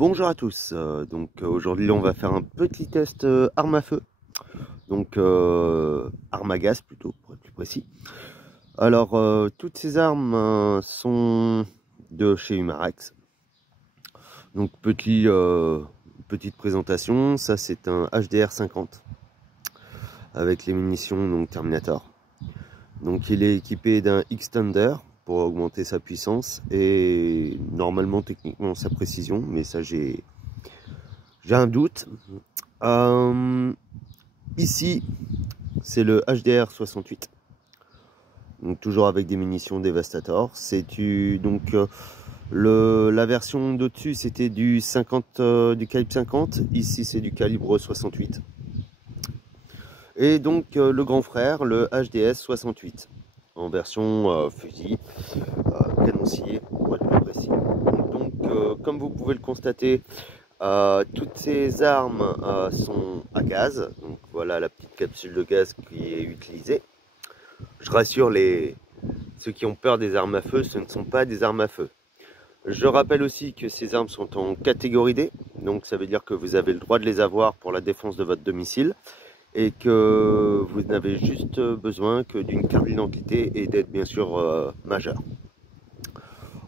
Bonjour à tous, aujourd'hui on va faire un petit test arme à feu, arme à gaz plutôt pour être plus précis. Alors toutes ces armes sont de chez Umarex. Donc petite présentation, ça c'est un HDR 50 avec les munitions donc Terminator. Donc il est équipé d'un X-Thunder pour augmenter sa puissance et normalement techniquement sa précision, mais ça j'ai un doute. Ici c'est le HDR 68, donc toujours avec des munitions Devastator. C'est la version d'au-dessus c'était du 50, du calibre 50, ici c'est du calibre 68. Et donc le grand frère, le HDS 68 en version fusil, canoncier pour être plus précis. Donc comme vous pouvez le constater, toutes ces armes sont à gaz. Donc voilà la petite capsule de gaz qui est utilisée. Je rassure ceux qui ont peur des armes à feu, ce ne sont pas des armes à feu. Je rappelle aussi que ces armes sont en catégorie D, donc ça veut dire que vous avez le droit de les avoir pour la défense de votre domicile et que vous n'avez juste besoin que d'une carte d'identité et d'être bien sûr majeur.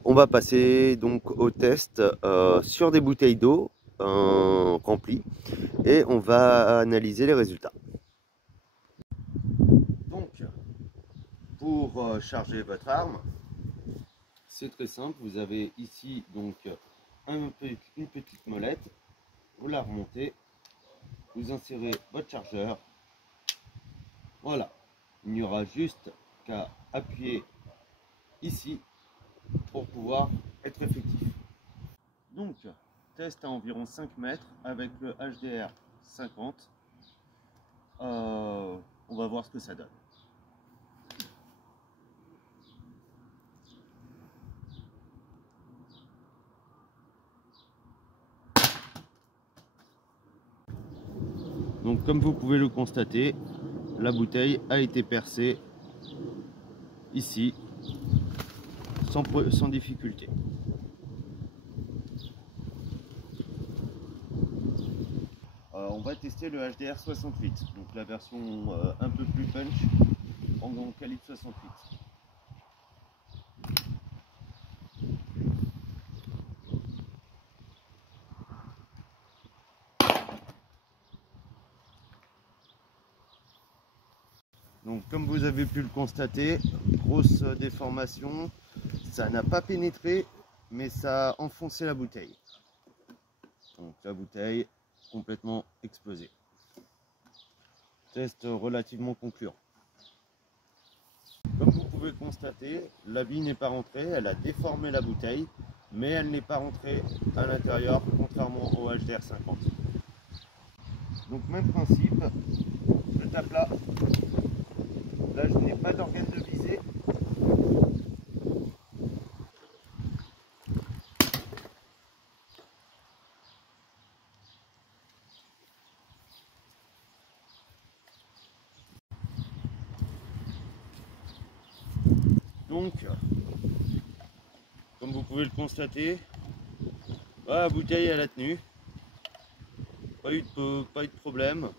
On va passer donc au test sur des bouteilles d'eau remplies et on va analyser les résultats. Donc, pour charger votre arme, c'est très simple. Vous avez ici donc une petite molette. Vous la remontez, vous insérez votre chargeur. Voilà, il n'y aura juste qu'à appuyer ici pour pouvoir être effectif. Donc, test à environ 5 mètres avec le HDR 50. On va voir ce que ça donne. Donc comme vous pouvez le constater, la bouteille a été percée ici sans difficulté. On va tester le HDR 68, donc la version un peu plus punch en calibre 68. Donc comme vous avez pu le constater, grosse déformation, ça n'a pas pénétré mais ça a enfoncé la bouteille. Donc la bouteille complètement explosée. Test relativement concluant. Comme vous pouvez le constater, la bille n'est pas rentrée, elle a déformé la bouteille, mais elle n'est pas rentrée à l'intérieur, contrairement au HDR 50. Donc même principe, je tape là. Là je n'ai pas d'organe de visée. Donc, comme vous pouvez le constater, la bouteille elle a tenu, pas eu de problème.